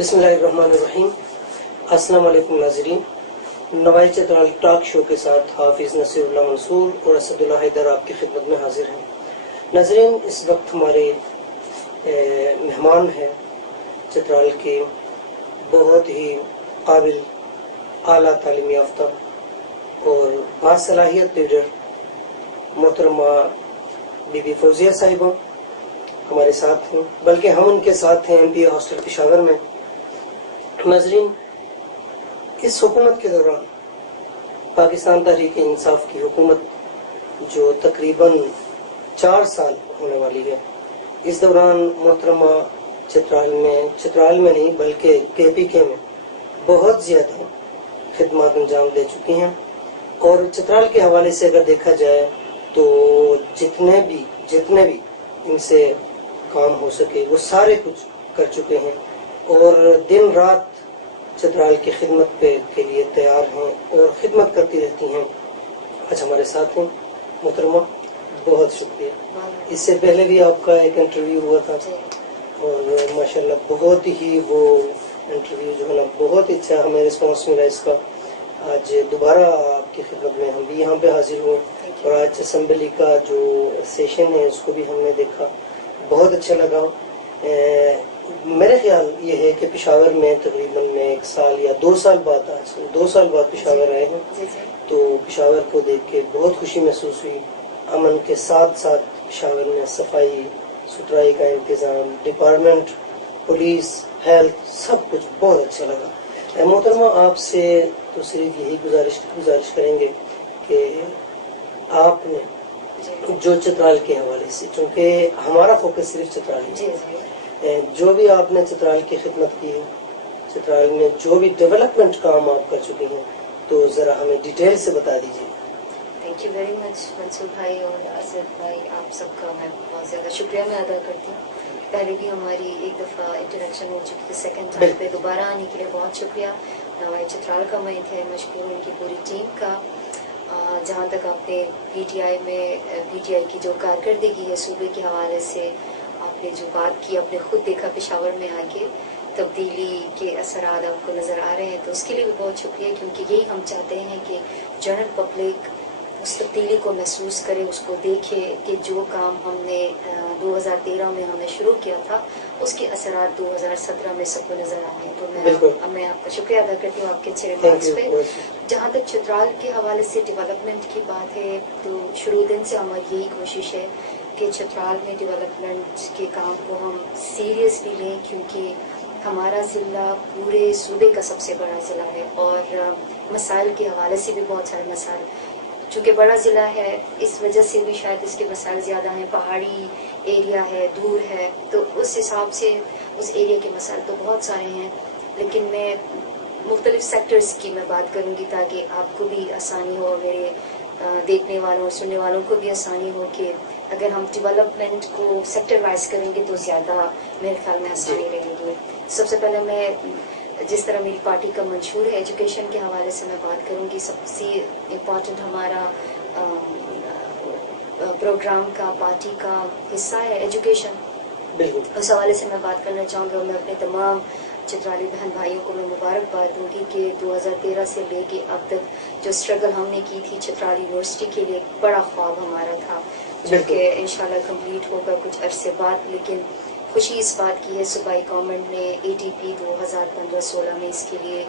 بسم اللہ الرحمن الرحیم. السلام علیکم ناظرین. نوائی چترال ٹاک شو کے ساتھ حافظ نصیر اللہ منصور اور اسد اللہ حیدر آپ کی خدمت میں حاضر ہیں. ناظرین، اس وقت ہمارے مہمان ہیں چترال کے بہت ہی قابل، اعلیٰ تعلیم یافتہ اور باصلاحیت لیڈر محترمہ بی بی فوزیہ صاحبہ ہمارے ساتھ ہیں، بلکہ ہم ان کے ساتھ ہیں ایم پی ہاسٹل پشاور میں. ناظرین، اس حکومت کے دوران پاکستان تحریک انصاف کی حکومت جو تقریباً 4 سال ہونے والی ہے، اس دوران محترمہ چترال میں نہیں بلکہ کے پی کے میں بہت زیادہ خدمات انجام دے چکی ہیں. اور چترال کے حوالے سے اگر دیکھا جائے تو جتنے بھی ان سے کام ہو سکے وہ سارے کچھ کر چکے ہیں اور دن رات چترال کی خدمت کے لیے تیار ہیں اور خدمت کرتی رہتی ہیں. آج ہمارے ساتھ ہیں محترمہ، بہت شکریہ. اس سے پہلے بھی آپ کا ایک انٹرویو ہوا تھا اور ماشاءاللہ بہت ہی وہ انٹرویو جو ہے نا بہت اچھا ہمیں رسپانس ملا اس کا. آج دوبارہ آپ کی خدمت میں ہم بھی یہاں پہ حاضر ہوئے اور آج اسمبلی کا جو سیشن ہے اس کو بھی ہم نے دیکھا، بہت اچھا لگا. میرے خیال یہ ہے کہ پشاور میں تقریباً میں 1 سال یا 2 سال بعد، آج 2 سال بعد پشاور آئے ہیں تو پشاور کو دیکھ کے بہت خوشی محسوس ہوئی. امن کے ساتھ ساتھ پشاور میں صفائی ستھرائی کا انتظام، ڈپارٹمنٹ، پولیس، ہیلتھ، سب کچھ بہت اچھا لگا. محترمہ، آپ سے تو صرف یہی گزارش کریں گے کہ آپ نے جو چترال کے حوالے سے، چونکہ ہمارا فوکس صرف چترال ہے، جو بھی آپ نے چترال کی خدمت کی ہے، چترال میں جو بھی ڈیولپمنٹ کام آپ کر چکے ہیں، تو ذرا ہمیں ڈیٹیل سے بتا دیجیے. تھینک یو ویری مچ منصور بھائی اور اسد بھائی، آپ سب کا میں بہت زیادہ شکریہ میں ادا کرتی ہوں. پہلے بھی ہماری ایک دفعہ انٹریکشن ہو چکی تھی، سیکنڈ ٹائم پہ دوبارہ آنے کے لیے بہت شکریہ. نوائی چترال کا میں تھے مشکور ان کی پوری ٹیم کا. جہاں تک آپ نے پی ٹی آئی کی جو کارکردگی ہے صوبے کے حوالے سے آپ نے جو بات کی، آپ نے خود دیکھا پشاور میں آ کے تبدیلی کے اثرات آپ کو نظر آ رہے ہیں، تو اس کے لیے بھی بہت شکریہ، کیونکہ یہی ہم چاہتے ہیں کہ جنرل پبلک اس تبدیلی کو محسوس کرے، اس کو دیکھے کہ جو کام ہم نے 2013 میں ہم نے شروع کیا تھا اس کے اثرات 2017 میں سب کو نظر آئے ہیں. تو میں آپ کا شکریہ ادا کرتی ہوں آپ کے اچھے ریمارکس پہ. جہاں تک چترال کے حوالے سے ڈیولپمنٹ کی بات ہے تو شروع دن سے ہماری یہی کوشش ہے کہ چترال میں ڈیولپمنٹ کے کام کو ہم سیریسلی لیں، کیونکہ ہمارا ضلع پورے صوبے کا سب سے بڑا ضلع ہے اور مسائل کے حوالے سے بھی بہت سارے مسائل، چونکہ بڑا ضلع ہے اس وجہ سے بھی شاید اس کے مسائل زیادہ ہیں، پہاڑی ایریا ہے، دور ہے، تو اس حساب سے اس ایریا کے مسائل تو بہت سارے ہیں. لیکن میں مختلف سیکٹرز کی میں بات کروں گی تاکہ آپ کو بھی آسانی ہو، میرے دیکھنے والوں اور سننے والوں کو بھی آسانی ہو کہ اگر ہم ڈیولپمنٹ کو سیکٹر وائز کریں گے تو زیادہ میرے خیال میں آسانی رہے گی. سب سے پہلے میں جس طرح میری پارٹی کا منشور ہے ایجوکیشن کے حوالے سے میں بات کروں گی. سب سے امپورٹنٹ ہمارا پروگرام کا، پارٹی کا حصہ ہے ایجوکیشن. اس حوالے سے میں بات کرنا چاہوں گی اور میں اپنے تمام چترالی بہن بھائیوں کو میں مبارکباد دوں گی کہ 2013 سے لے کے اب تک جو اسٹرگل ہم نے کی تھی چترال یونیورسٹی کے لیے، ایک بڑا خواب ہمارا تھا جو کہ انشاءاللہ کمپلیٹ ہوگا کچھ عرصے بعد. لیکن خوشی اس بات کی ہے صوبائی گورنمنٹ نے ATP 2015-16 میں اس کے لیے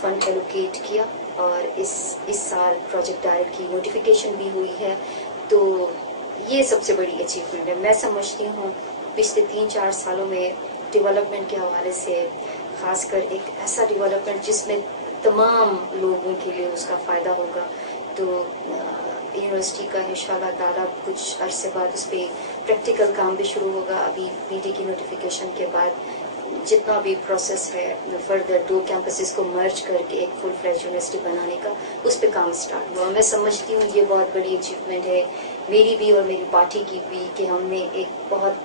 فنڈ ایلوکیٹ کیا اور اس سال پروجیکٹ ڈائریکٹ کی نوٹیفیکیشن بھی ہوئی ہے. تو یہ سب سے بڑی اچیومنٹ ہے. میں سمجھتی ہوں پچھلے 3-4 سالوں میں ڈیولپمنٹ کے حوالے سے، خاص کر ایک ایسا ڈیولپمنٹ جس میں تمام لوگوں کے لیے اس کا فائدہ ہوگا. تو یونیورسٹی کا انشاءاللہ تعالیٰ کچھ عرصے بعد اس پہ پریکٹیکل کام بھی شروع ہوگا. ابھی PD کی نوٹیفیکیشن کے بعد جتنا بھی پروسیس ہے فردر 2 کیمپسز کو مرج کر کے ایک فل فلیج یونیورسٹی بنانے کا، اس پہ کام اسٹارٹ ہوا. میں سمجھتی ہوں یہ بہت بڑی اچیومنٹ ہے میری بھی اور میری پارٹی کی بھی کہ ہم نے ایک بہت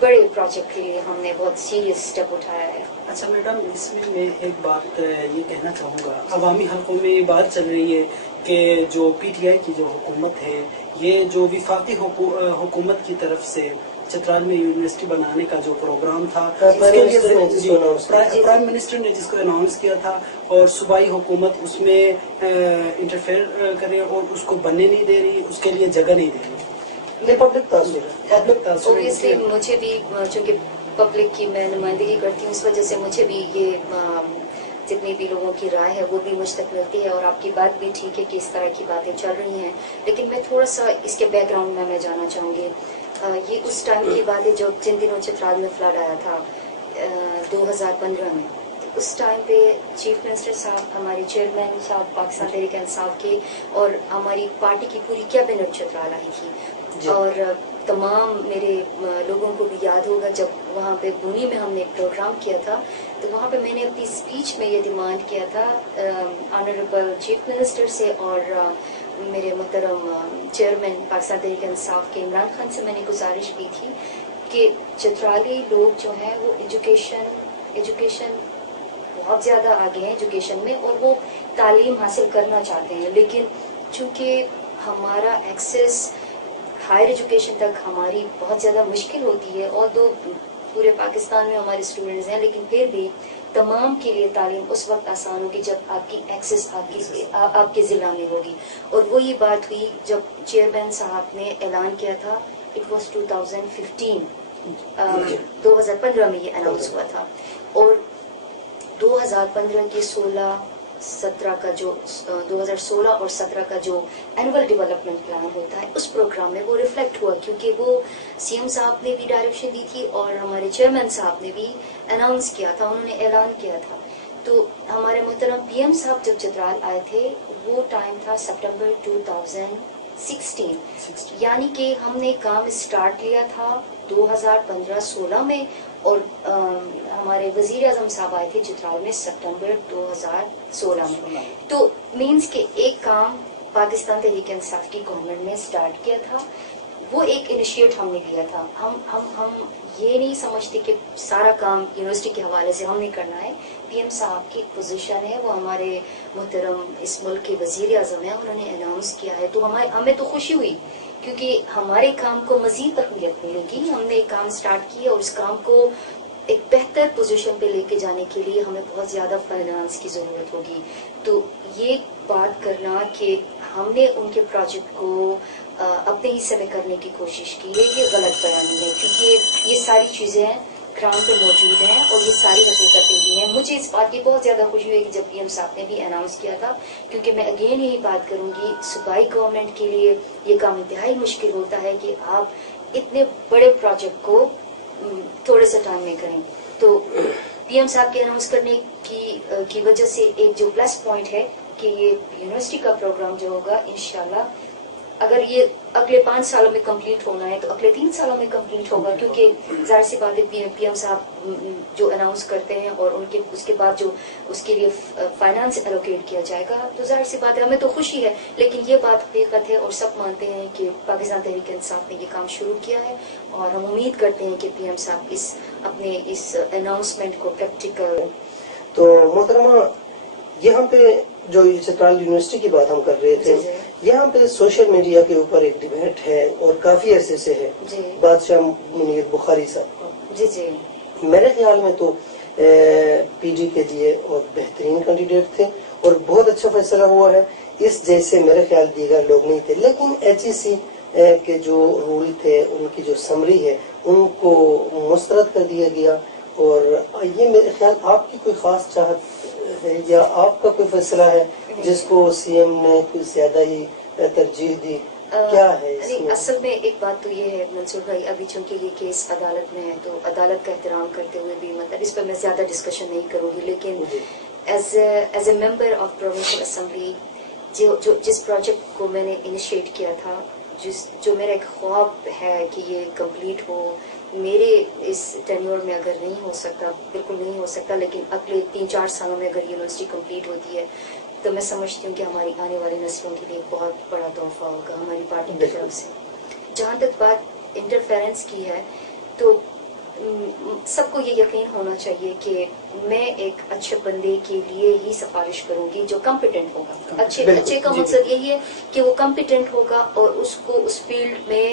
بڑے پروجیکٹ کے لیے ہم نے بہت سیریس اسٹیپ اٹھایا ہے. اچھا میڈم، اس میں ایک بات یہ کہنا چاہوں گا، عوامی حلقوں میں یہ بات چل رہی ہے کہ جو PTI کی جو حکومت ہے، یہ جو وفاقی حکومت کی طرف سے چترال میں یونیورسٹی بنانے کا جو پروگرام تھا پرائم منسٹر نے جس کو اناؤنس کیا تھا، اور صوبائی حکومت اس میں انٹرفیئر کرے اور اس کو بننے نہیں دے رہی، اس کے لیے جگہ نہیں دے رہی. یہ پبلک تاثر اوبیسلی مجھے بھی چونکہ پبلک کی میں نمائندگی کرتی ہوں، اس وجہ سے مجھے بھی یہ جتنی بھی لوگوں کی رائے ہے وہ بھی مجھ تک ملتی ہے، اور آپ کی بات بھی ٹھیک ہے کہ اس طرح کی باتیں چل رہی ہیں. لیکن میں تھوڑا سا اس کے بیک گراؤنڈ میں جانا چاہوں گی. یہ اس ٹائم کی بات ہے جن دنوں چترال میں فلڈ آیا تھا 2015 میں. اس ٹائم پہ چیف منسٹر صاحب، ہمارے چیئرمین صاحب پاکستان تحریک انصاف کے، اور ہماری پارٹی کی پوری کیبنٹ چترال آئی تھی. اور تمام میرے لوگوں کو بھی یاد ہوگا جب وہاں پہ بونی میں ہم نے ایک پروگرام کیا تھا، تو وہاں پہ میں نے اپنی اسپیچ میں یہ ڈیمانڈ کیا تھا آنریبل چیف منسٹر سے اور میرے محترم چیئرمین پاکستان تحریک انصاف کے عمران خان سے. میں نے گزارش کی تھی کہ چترالی لوگ جو ہیں وہ ایجوکیشن بہت زیادہ آگے ہیں ایجوکیشن میں، اور وہ تعلیم حاصل کرنا چاہتے ہیں، لیکن چونکہ ہمارا ایکسیس ہائر ایجوکیشن تک ہماری بہت زیادہ مشکل ہوتی ہے. اور دو پورے پاکستان میں ہمارے اسٹوڈنٹس ہیں، لیکن پھر بھی تمام کے لیے تعلیم اس وقت آسان ہوگی جب آپ کی ایکسیس آپ کے ضلع میں ہوگی. اور وہی بات ہوئی جب چیئرمین صاحب نے اعلان کیا تھا. اٹ واز 2015 2015 میں یہ اناؤنس ہوا تھا. اور 2015 کے 16-17 کا جو 2016 اور 17 کا جو اینول ڈیولپمنٹ پلان ہوتا ہے، اس پروگرام میں وہ ریفلیکٹ ہوا، کیونکہ وہ سی ایم صاحب نے بھی ڈائریکشن دی تھی اور ہمارے چیئرمین صاحب نے بھی اناؤنس کیا تھا، انہوں نے اعلان کیا تھا. تو ہمارے محترم پی ایم صاحب جب چترال آئے تھے وہ ٹائم تھا سپٹمبر 2016، یعنی کہ ہم نے کام اسٹارٹ لیا تھا 2015-16 میں، اور ہمارے وزیر اعظم صاحب آئے تھے چترال میں سپٹمبر 2016 میں. تو مینس کہ ایک کام پاکستان تحریک انصاف کی گورنمنٹ نے اسٹارٹ کیا تھا، وہ ایک انیشیٹ ہم نے لیا تھا. ہم یہ نہیں سمجھتے کہ سارا کام یونیورسٹی کے حوالے سے ہم نے کرنا ہے. پی ایم صاحب کی پوزیشن ہے، وہ ہمارے محترم اس ملک کے وزیر اعظم ہیں، انہوں نے اناؤنس کیا ہے. تو ہمیں تو خوشی ہوئی کیونکہ ہمارے کام کو مزید تقویت ملے گی. ہم نے ایک کام سٹارٹ کیا اور اس کام کو ایک بہتر پوزیشن پہ لے کے جانے کے لیے ہمیں بہت زیادہ فائنانس کی ضرورت ہوگی. تو یہ بات کرنا کہ ہم نے ان کے پروجیکٹ کو اپنے حصے میں کرنے کی کوشش کی ہے، یہ غلط بیانی ہے، کیونکہ یہ ساری چیزیں گراؤنڈ پہ موجود ہیں اور یہ ساری حقیقتیں بھی ہیں. مجھے اس بات کی بہت زیادہ خوشی ہوئی کہ جب پی ایم صاحب نے بھی اناؤنس کیا تھا، کیونکہ میں اگین یہی بات کروں گی، صوبائی گورنمنٹ کے لیے یہ کام انتہائی مشکل ہوتا ہے کہ آپ اتنے بڑے پروجیکٹ کو تھوڑے سے ٹائم میں کریں. تو پی ایم صاحب کے اناؤنس کرنے کی وجہ سے ایک جو پلس پوائنٹ ہے کہ یہ یونیورسٹی کا پروگرام جو ہوگا انشاءاللہ اگر یہ اگلے 5 سالوں میں کمپلیٹ ہونا ہے تو اگلے 3 سالوں میں کمپلیٹ ہوگا، کیونکہ ظاہر سی بات ہے پی ایم صاحب جو اناؤنس کرتے ہیں اور اس کے بعد جو اس کے لیے فائنانس ایلوکیٹ کیا جائے گا تو ظاہر سی بات ہے ہمیں تو خوشی ہے. لیکن یہ بات حقیقت ہے اور سب مانتے ہیں کہ پاکستان تحریک انصاف نے یہ کام شروع کیا ہے اور ہم امید کرتے ہیں کہ پی ایم صاحب اپنے اس اناؤنسمنٹ کو پریکٹیکل. تو محترمہ، یہاں پہ جو چترال یونیورسٹی کی بات ہم کر رہے تھے، یہاں پہ سوشل میڈیا کے اوپر ایک ڈیبیٹ ہے اور کافی عرصے سے ہے. بادشاہ منیر بخاری صاحب جی میرے خیال میں تو پی ڈی کے لیے اور بہترین کینڈیڈیٹ تھے اور بہت اچھا فیصلہ ہوا ہے. اس جیسے میرے خیال دیگر لوگ نہیں تھے، لیکن ایچ ای سی کے جو رول تھے، ان کی جو سمری ہے، ان کو مسترد کر دیا گیا. اور یہ میرے خیال آپ کی کوئی خاص چاہت ہے یا آپ کا کوئی فیصلہ ہے جس کو سی ایم نے کوئی زیادہ ہی ترجیح دی؟ کیا ہے اس میں؟ اصل میں ایک بات تو یہ ہے منصور بھائی، ابھی چونکہ یہ کیس عدالت میں ہے تو عدالت کا احترام کرتے ہوئے بھی مطلب اس پر میں زیادہ ڈسکشن نہیں کروں گی. لیکن as a member of provincial assembly جس پروجیکٹ کو میں نے انیشیٹ کیا تھا، جو میرا ایک خواب ہے کہ یہ کمپلیٹ ہو، میرے اس ٹینیور میں اگر نہیں ہو سکتا، بالکل نہیں ہو سکتا، لیکن اگلے 3-4 سالوں میں اگر یونیورسٹی کمپلیٹ ہوتی ہے تو میں سمجھتی ہوں کہ ہماری آنے والی نسلوں کے لیے بہت بڑا تحفہ ہوگا ہماری پارٹی کی طرف سے. جہاں تک بات انٹرفیرنس کی ہے تو سب کو یہ یقین ہونا چاہیے کہ میں ایک اچھے بندے کے لیے ہی سفارش کروں گی جو کمپیٹنٹ ہوگا. اچھے کا مقصد یہی ہے کہ وہ کمپیٹنٹ ہوگا اور اس کو اس فیلڈ میں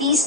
30